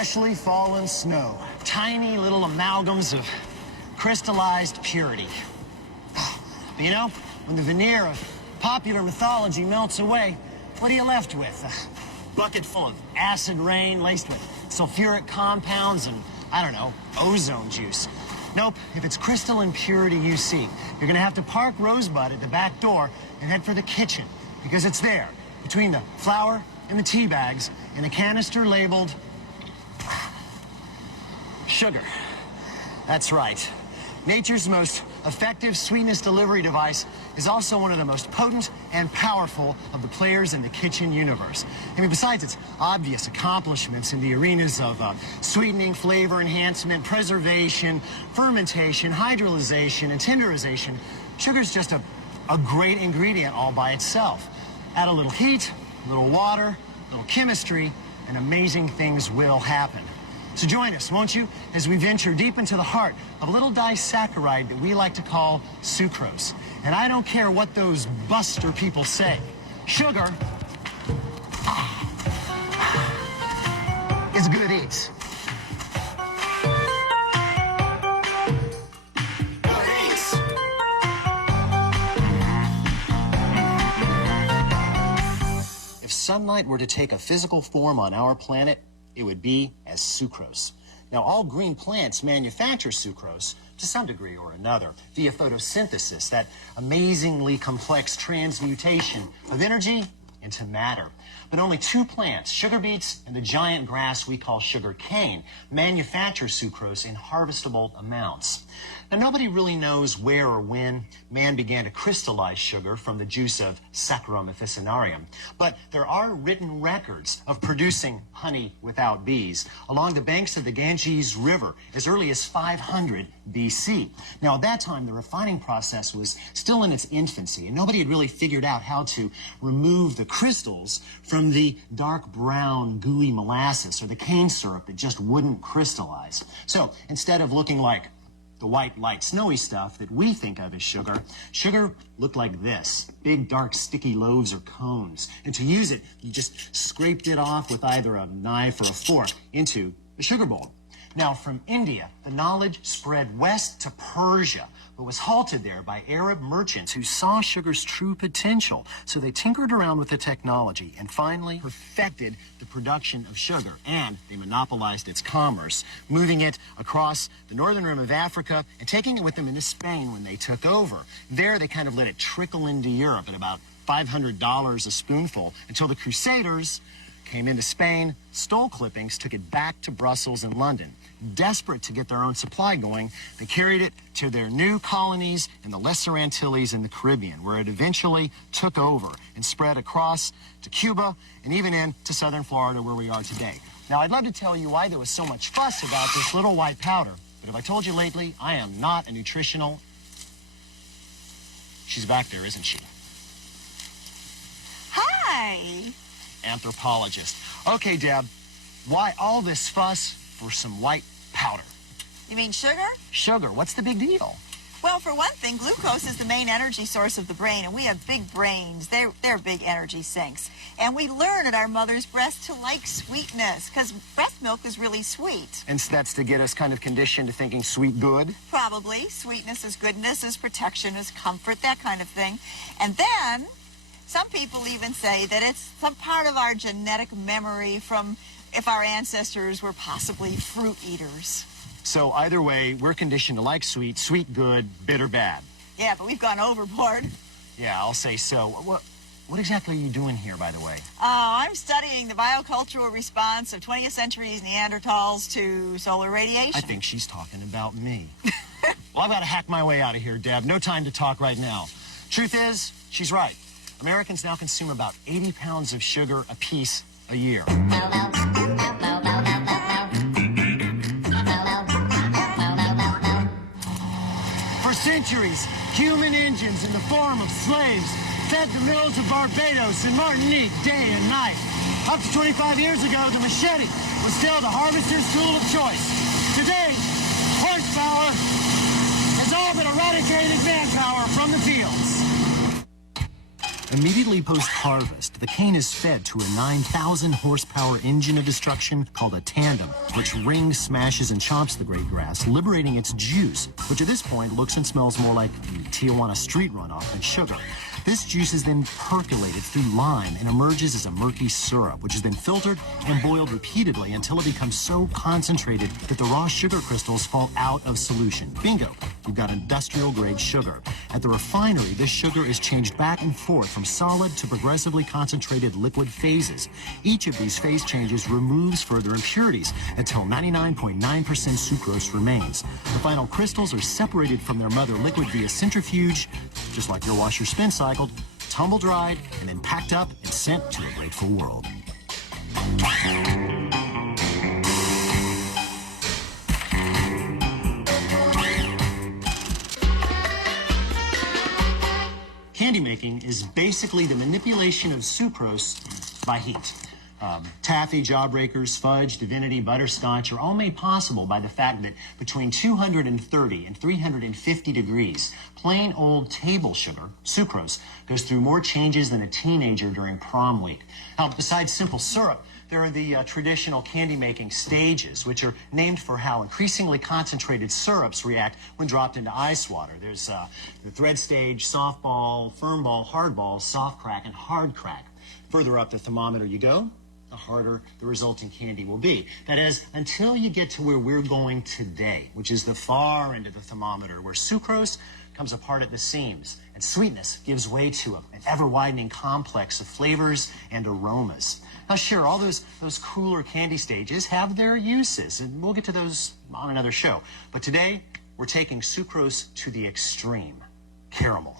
freshly fallen snow. Tiny little amalgams of crystallized purity. But you know, when the veneer of popular mythology melts away, what are you left with? A bucket full of acid rain laced with sulfuric compounds and, I don't know, ozone juice. Nope, if it's crystalline purity you seek, you're gonna have to park Rosebud at the back door and head for the kitchen, because it's there, between the flour and the tea bags, in a canister labeled sugar. That's right. Nature's most effective sweetness delivery device is also one of the most potent and powerful of the players in the kitchen universe. I mean, besides its obvious accomplishments in the arenas of sweetening, flavor enhancement, preservation, fermentation, hydrolyzation, and tenderization, sugar's just a great ingredient all by itself. Add a little heat, a little water, a little chemistry, and amazing things will happen. So join us, won't you, as we venture deep into the heart of a little disaccharide that we like to call sucrose. And I don't care what those buster people say. Sugar is good eats. If sunlight were to take a physical form on our planet, it would be as sucrose. Now, all green plants manufacture sucrose to some degree or another via photosynthesis, that amazingly complex transmutation of energy into matter. But only two plants, sugar beets and the giant grass we call sugar cane, manufacture sucrose in harvestable amounts. Now, nobody really knows where or when man began to crystallize sugar from the juice of Saccharum officinarium, but there are written records of producing honey without bees along the banks of the Ganges River as early as 500 BC. Now, at that time, the refining process was still in its infancy, and nobody had really figured out how to remove the crystals from the dark brown gooey molasses or the cane syrup that just wouldn't crystallize. So instead of looking like the white, light, snowy stuff that we think of as sugar, sugar looked like this: big, dark, sticky loaves or cones. And to use it, you just scraped it off with either a knife or a fork into the sugar bowl. Now, from India, the knowledge spread west to Persia, but was halted there by Arab merchants who saw sugar's true potential. So they tinkered around with the technology and finally perfected the production of sugar, and they monopolized its commerce, moving it across the northern rim of Africa and taking it with them into Spain when they took over. There, they kind of let it trickle into Europe at about $500 a spoonful until the Crusaders came into Spain, stole clippings, took it back to Brussels and London. Desperate to get their own supply going, they carried it to their new colonies in the Lesser Antilles in the Caribbean, where it eventually took over and spread across to Cuba and even into southern Florida, where we are today. Now, I'd love to tell you why there was so much fuss about this little white powder, but if I told you lately, I am not a nutritional... She's back there, isn't she? Hi. Anthropologist. Okay, Deb, why all this fuss for some white powder? You mean sugar? Sugar, what's the big deal? Well, for one thing, glucose is the main energy source of the brain, and we have big brains. They're big energy sinks. And we learn at our mother's breast to like sweetness, because breast milk is really sweet. And that's to get us kind of conditioned to thinking sweet good? Probably. Sweetness is goodness, is protection, is comfort, that kind of thing. And then some people even say that it's some part of our genetic memory from if our ancestors were possibly fruit eaters. So either way, we're conditioned to like sweet, sweet good, bitter bad. Yeah, but we've gone overboard. Yeah, I'll say so. What exactly are you doing here, by the way? I'm studying the biocultural response of 20th century Neanderthals to solar radiation. I think she's talking about me. Well, I've got to hack my way out of here, Deb. No time to talk right now. Truth is, she's right. Americans now consume about 80 pounds of sugar apiece a year. For centuries, human engines in the form of slaves fed the mills of Barbados and Martinique day and night. Up to 25 years ago, the machete was still the harvester's tool of choice. Today, horsepower has all but eradicated manpower from the fields. Immediately post-harvest, the cane is fed to a 9,000 horsepower engine of destruction called a tandem, which rings, smashes, and chomps the great grass, liberating its juice, which at this point looks and smells more like Tijuana street runoff than sugar. This juice is then percolated through lime and emerges as a murky syrup, which has been filtered and boiled repeatedly until it becomes so concentrated that the raw sugar crystals fall out of solution. Bingo! You've got industrial-grade sugar. At the refinery, this sugar is changed back and forth from solid to progressively concentrated liquid phases. Each of these phase changes removes further impurities until 99.9% sucrose remains. The final crystals are separated from their mother liquid via centrifuge, just like your washer spin cycled, tumble-dried, and then packed up and sent to a grateful world. Candy making is basically the manipulation of sucrose by heat. Taffy, jawbreakers, fudge, divinity, butterscotch are all made possible by the fact that between 230 and 350 degrees, plain old table sugar, sucrose, goes through more changes than a teenager during prom week. Now, besides simple syrup, there are the traditional candy-making stages, which are named for how increasingly concentrated syrups react when dropped into ice water. There's the thread stage, softball, firm ball, hard ball, soft crack, and hard crack. Further up the thermometer you go, the harder the resulting candy will be. That is, until you get to where we're going today, which is the far end of the thermometer, where sucrose comes apart at the seams, and sweetness gives way to an ever-widening complex of flavors and aromas. Now, sure, all those cooler candy stages have their uses, and we'll get to those on another show. But today, we're taking sucrose to the extreme. Caramel.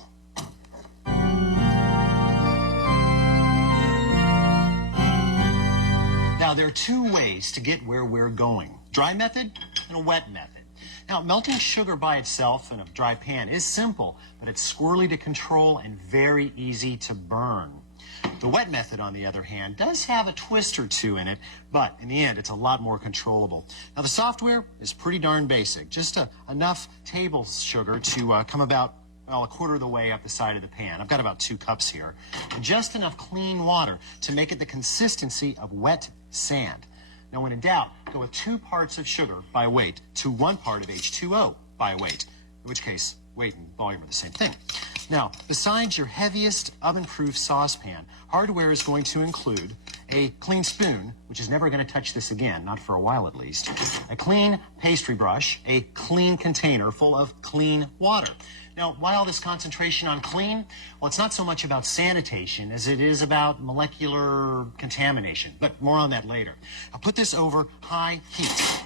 Now, there are two ways to get where we're going. Dry method and a wet method. Now, melting sugar by itself in a dry pan is simple, but it's squirrely to control and very easy to burn. The wet method, on the other hand, does have a twist or two in it, but in the end, it's a lot more controllable. Now, the software is pretty darn basic. Just enough table sugar to come about, well, a quarter of the way up the side of the pan. I've got about 2 cups here. And just enough clean water to make it the consistency of wet sand. Now, when in doubt, go with 2 parts of sugar by weight to 1 part of H2O by weight, in which case weight and volume are the same thing. Now, besides your heaviest oven-proof saucepan, hardware is going to include a clean spoon, which is never going to touch this again, not for a while at least, a clean pastry brush, a clean container full of clean water. Now, why all this concentration on clean? Well, it's not so much about sanitation as it is about molecular contamination, but more on that later. I'll put this over high heat.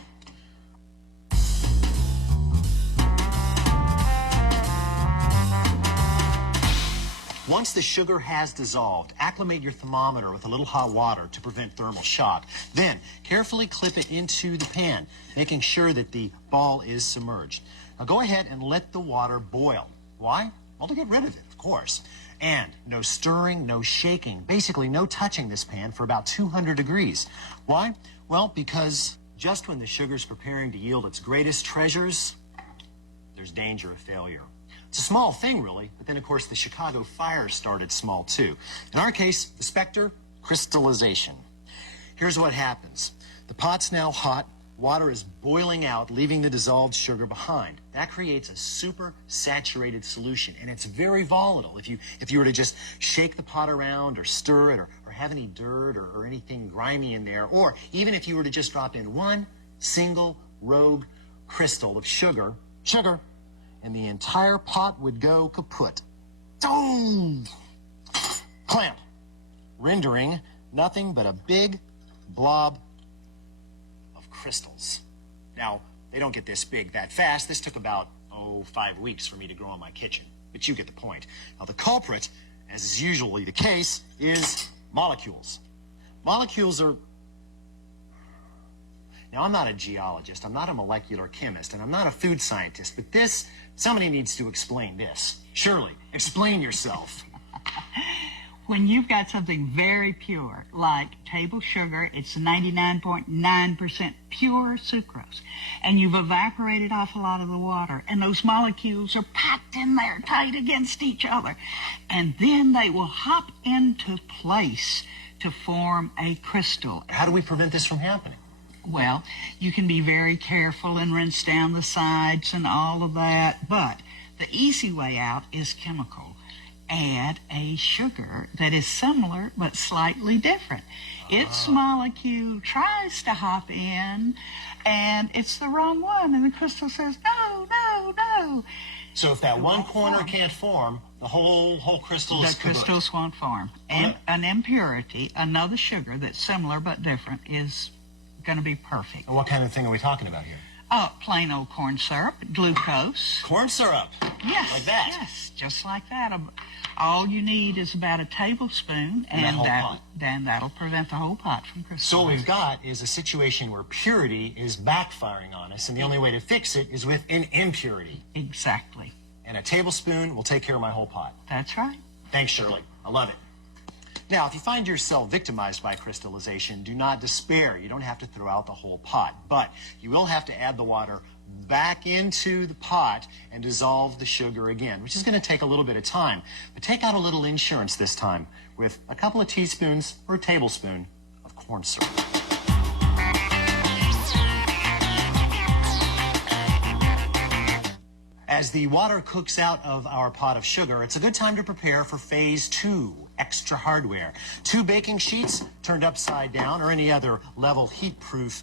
Once the sugar has dissolved, acclimate your thermometer with a little hot water to prevent thermal shock. Then, carefully clip it into the pan, making sure that the ball is submerged. Now, go ahead and let the water boil. Why? Well, to get rid of it, of course. And no stirring, no shaking, basically no touching this pan for about 200 degrees. Why? Well, because just when the sugar's preparing to yield its greatest treasures, there's danger of failure. It's a small thing, really, but then, of course, the Chicago fire started small, too. In our case, the specter, crystallization. Here's what happens. The pot's now hot. Water is boiling out, leaving the dissolved sugar behind. That creates a super saturated solution, and it's very volatile. If you were to just shake the pot around or stir it or have any dirt or anything grimy in there, or even if you were to just drop in one single rogue crystal of sugar, and the entire pot would go kaput. Boom! Clamp, rendering nothing but a big blob of crystals. Now, they don't get this big that fast. This took about, 5 weeks for me to grow in my kitchen. But you get the point. Now, the culprit, as is usually the case, is molecules. Molecules are... Now, I'm not a geologist, I'm not a molecular chemist, and I'm not a food scientist, but somebody needs to explain this. Shirley, explain yourself. When you've got something very pure, like table sugar, it's 99.9% pure sucrose, and you've evaporated off a lot of the water, and those molecules are packed in there tight against each other, and then they will hop into place to form a crystal. How do we prevent this from happening? Well, you can be very careful and rinse down the sides and all of that, but the easy way out is chemical. Add a sugar that is similar but slightly different. Its molecule tries to hop in, and it's the wrong one, and the crystal says, no, no, no. So if that one corner can't form, the whole crystal is The crystals won't form. And an impurity, another sugar that's similar but different, is going to be perfect. And what kind of thing are we talking about here? Plain old corn syrup, glucose. Corn syrup. Yes. Like that. Yes, just like that. All you need is about a tablespoon, and then that'll prevent the whole pot from crystallizing. So what we've got is a situation where purity is backfiring on us, and the only way to fix it is with an impurity. Exactly. And a tablespoon will take care of my whole pot. That's right. Thanks, Shirley. I love it. Now, if you find yourself victimized by crystallization, do not despair. You don't have to throw out the whole pot, but you will have to add the water back into the pot and dissolve the sugar again, which is going to take a little bit of time. But take out a little insurance this time with a couple of teaspoons or a tablespoon of corn syrup. As the water cooks out of our pot of sugar, it's a good time to prepare for phase 2, extra hardware. 2 baking sheets turned upside down, or any other level heat-proof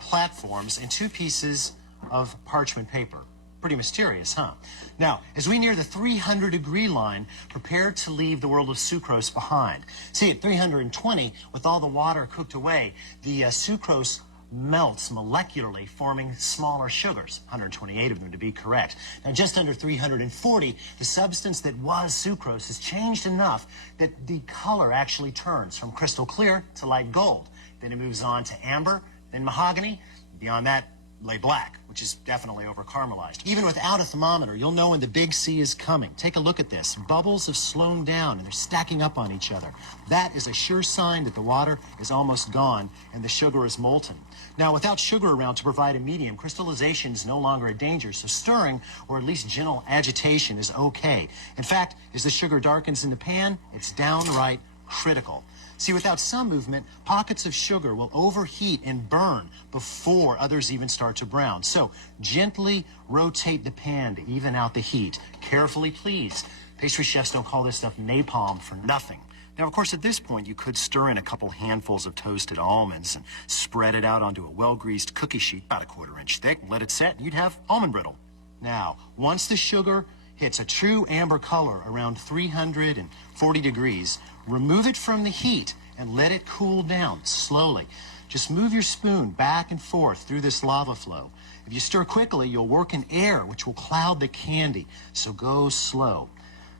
platforms, and 2 pieces of parchment paper. Pretty mysterious, huh? Now, as we near the 300-degree line, prepare to leave the world of sucrose behind. See, at 320, with all the water cooked away, the sucrose melts molecularly, forming smaller sugars, 128 of them to be correct. Now, just under 340, the substance that was sucrose has changed enough that the color actually turns from crystal clear to light gold. Then it moves on to amber, then mahogany. Beyond that lay black, which is definitely over caramelized. Even without a thermometer, you'll know when the big C is coming. Take a look at this. Bubbles have slowed down and they're stacking up on each other. That is a sure sign that the water is almost gone and the sugar is molten. Now, without sugar around to provide a medium, crystallization is no longer a danger, so stirring or at least gentle agitation is okay. In fact, as the sugar darkens in the pan, it's downright critical. See, without some movement, pockets of sugar will overheat and burn before others even start to brown. So gently rotate the pan to even out the heat. Carefully, please. Pastry chefs don't call this stuff napalm for nothing. Now, of course, at this point, you could stir in a couple handfuls of toasted almonds and spread it out onto a well-greased cookie sheet about a 1/4 inch thick, let it set, and you'd have almond brittle. Now, once the sugar hits a true amber color around 340 degrees, remove it from the heat and let it cool down slowly. Just move your spoon back and forth through this lava flow. If you stir quickly, you'll work in air, which will cloud the candy, so go slow.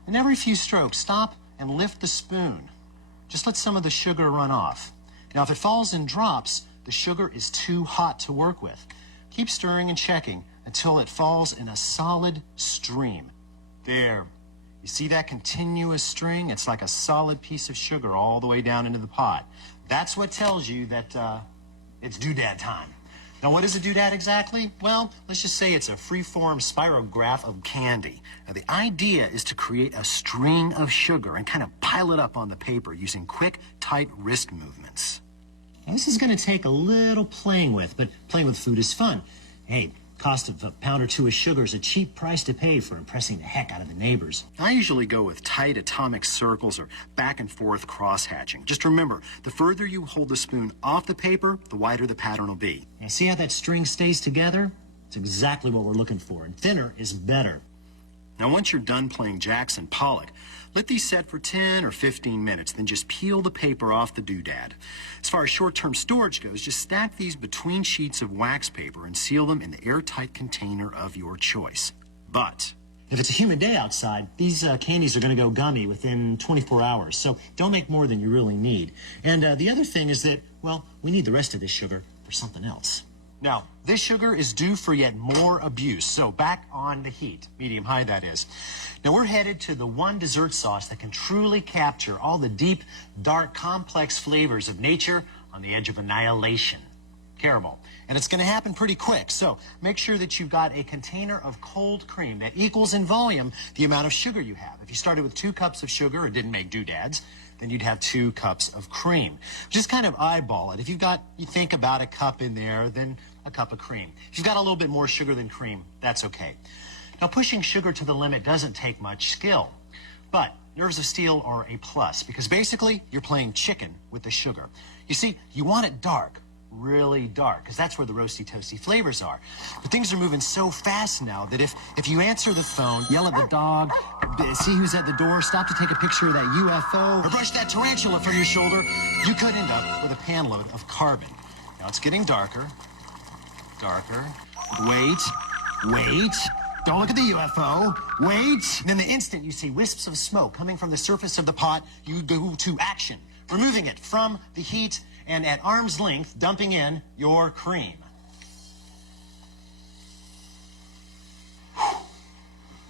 And every few strokes, stop and lift the spoon. Just let some of the sugar run off. Now, if it falls in drops, the sugar is too hot to work with. Keep stirring and checking until it falls in a solid stream. There. You see that continuous string? It's like a solid piece of sugar all the way down into the pot. That's what tells you that it's doodad time. Now, what is a doodad exactly? Well, let's just say it's a free-form spirograph of candy. Now, the idea is to create a string of sugar and kind of pile it up on the paper using quick, tight wrist movements. Now, this is going to take a little playing with, but playing with food is fun. Hey, cost of a pound or 2 of sugar is a cheap price to pay for impressing the heck out of the neighbors. I usually go with tight atomic circles or back and forth cross-hatching. Just remember, the further you hold the spoon off the paper, the wider the pattern will be. Now, see how that string stays together? It's exactly what we're looking for, and thinner is better. Now, once you're done playing Jackson Pollock, let these set for 10 or 15 minutes, then just peel the paper off the doodad. As far as short-term storage goes, just stack these between sheets of wax paper and seal them in the airtight container of your choice. But if it's a humid day outside, these candies are going to go gummy within 24 hours, so don't make more than you really need. And the other thing is that, well, we need the rest of this sugar for something else. Now, this sugar is due for yet more abuse, so back on the heat, medium-high that is. Now, we're headed to the one dessert sauce that can truly capture all the deep, dark, complex flavors of nature on the edge of annihilation. Caramel. And it's going to happen pretty quick, so make sure that you've got a container of cold cream that equals in volume the amount of sugar you have. If you started with 2 cups of sugar and didn't make doodads, then you'd have 2 cups of cream. Just kind of eyeball it. If you think about a cup in there, then a cup of cream. If you've got a little bit more sugar than cream, that's okay. Now, pushing sugar to the limit doesn't take much skill, but nerves of steel are a plus because basically you're playing chicken with the sugar. You see, you want it dark, really dark, because that's where the roasty toasty flavors are. But things are moving so fast now that if you answer the phone, yell at the dog, see who's at the door, stop to take a picture of that UFO, or brush that tarantula from your shoulder, you could end up with a pan load of carbon. Now it's getting darker. Darker. Wait. Don't look at the UFO. Wait. And then the instant you see wisps of smoke coming from the surface of the pot, you go to action, removing it from the heat and at arm's length, dumping in your cream.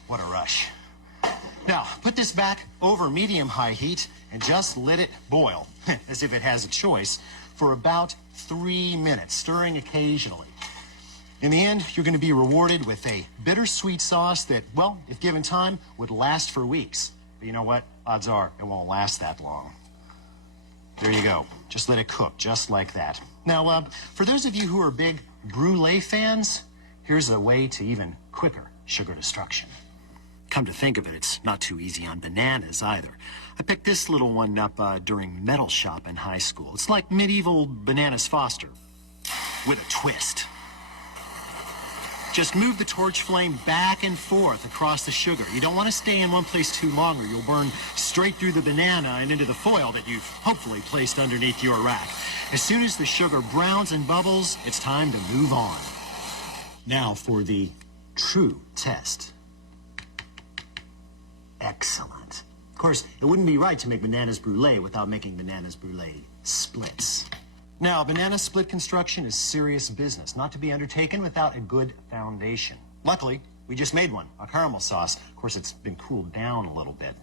What a rush. Now, put this back over medium-high heat and just let it boil, as if it has a choice, for about 3 minutes, stirring occasionally. In the end, you're going to be rewarded with a bittersweet sauce that, well, if given time, would last for weeks. But you know what? Odds are it won't last that long. There you go. Just let it cook, just like that. Now, for those of you who are big brulee fans, here's a way to even quicker sugar destruction. Come to think of it, it's not too easy on bananas either. I picked this little one up during metal shop in high school. It's like medieval Bananas Foster, with a twist. Just move the torch flame back and forth across the sugar. You don't want to stay in one place too long or you'll burn straight through the banana and into the foil that you've hopefully placed underneath your rack. As soon as the sugar browns and bubbles, it's time to move on. Now for the true test. Excellent. Of course, it wouldn't be right to make bananas brulee without making bananas brulee splits. Now, banana split construction is serious business, not to be undertaken without a good foundation. Luckily, we just made one, a caramel sauce. Of course, it's been cooled down a little bit.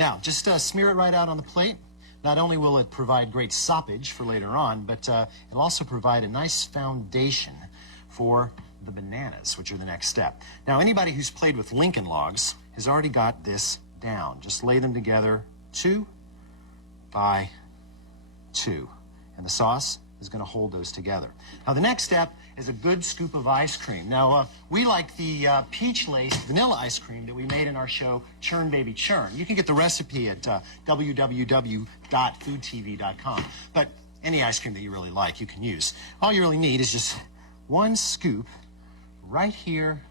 Now, just smear it right out on the plate. Not only will it provide great soppage for later on, but it'll also provide a nice foundation for the bananas, which are the next step. Now, anybody who's played with Lincoln logs has already got this down. Just lay them together 2 by 2. And the sauce is going to hold those together. Now, the next step is a good scoop of ice cream. Now, we like the peach-laced vanilla ice cream that we made in our show, Churn Baby Churn. You can get the recipe at www.foodtv.com. But any ice cream that you really like, you can use. All you really need is just 1 scoop right here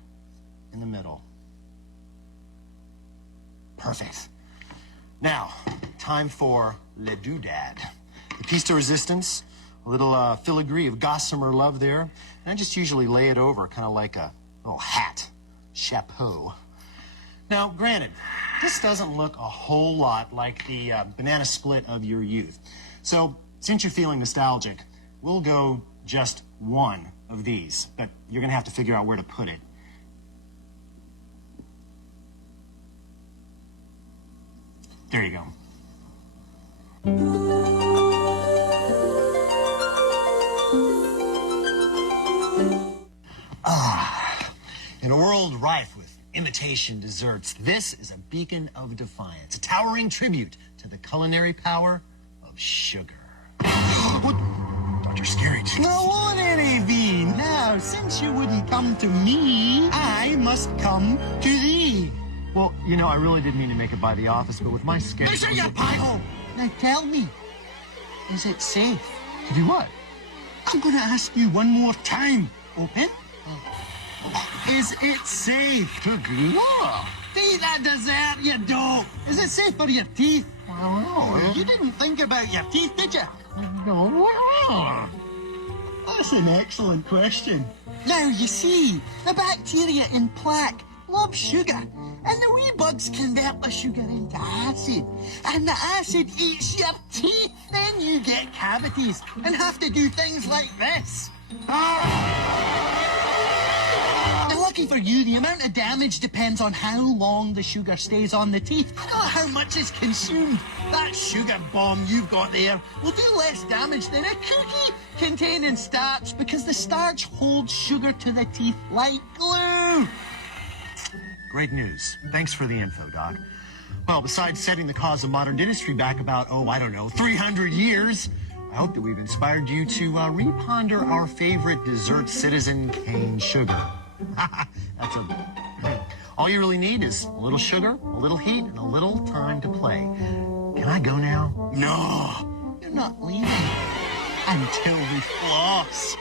in the middle. Perfect. Now, time for le doodad. The piece de resistance, a little filigree of gossamer love there. And I just usually lay it over kind of like a little hat, chapeau. Now, granted, this doesn't look a whole lot like the banana split of your youth. So, since you're feeling nostalgic, we'll go just 1 of these. But you're going to have to figure out where to put it. There you go. In a world rife with imitation desserts, this is a beacon of defiance, a towering tribute to the culinary power of sugar. What? Dr. Scary. Now on, N.A.V. Now, since you wouldn't come to me, I must come to thee. Well, you know, I really didn't mean to make it by the office, but with my schedule... Listen, you pie-hole! Now tell me, is it safe? To do what? I'm going to ask you one more time. Open? Is it safe to eat that dessert, you dope? Is it safe for your teeth? I don't know. You didn't think about your teeth, did you? No. That's an excellent question. Now, you see, the bacteria in plaque love sugar, and the wee bugs convert the sugar into acid, and the acid eats your teeth. Then you get cavities and have to do things like this. Lucky for you, the amount of damage depends on how long the sugar stays on the teeth, not how much is consumed. That sugar bomb you've got there will do less damage than a cookie containing starch because the starch holds sugar to the teeth like glue. Great news. Thanks for the info, Doc. Well, besides setting the cause of modern dentistry back about, 300 years, I hope that we've inspired you to reponder our favorite dessert, Citizen Cane Sugar. That's all you really need is a little sugar, a little heat, and a little time to play. Can I go now? No, you're not leaving until we floss.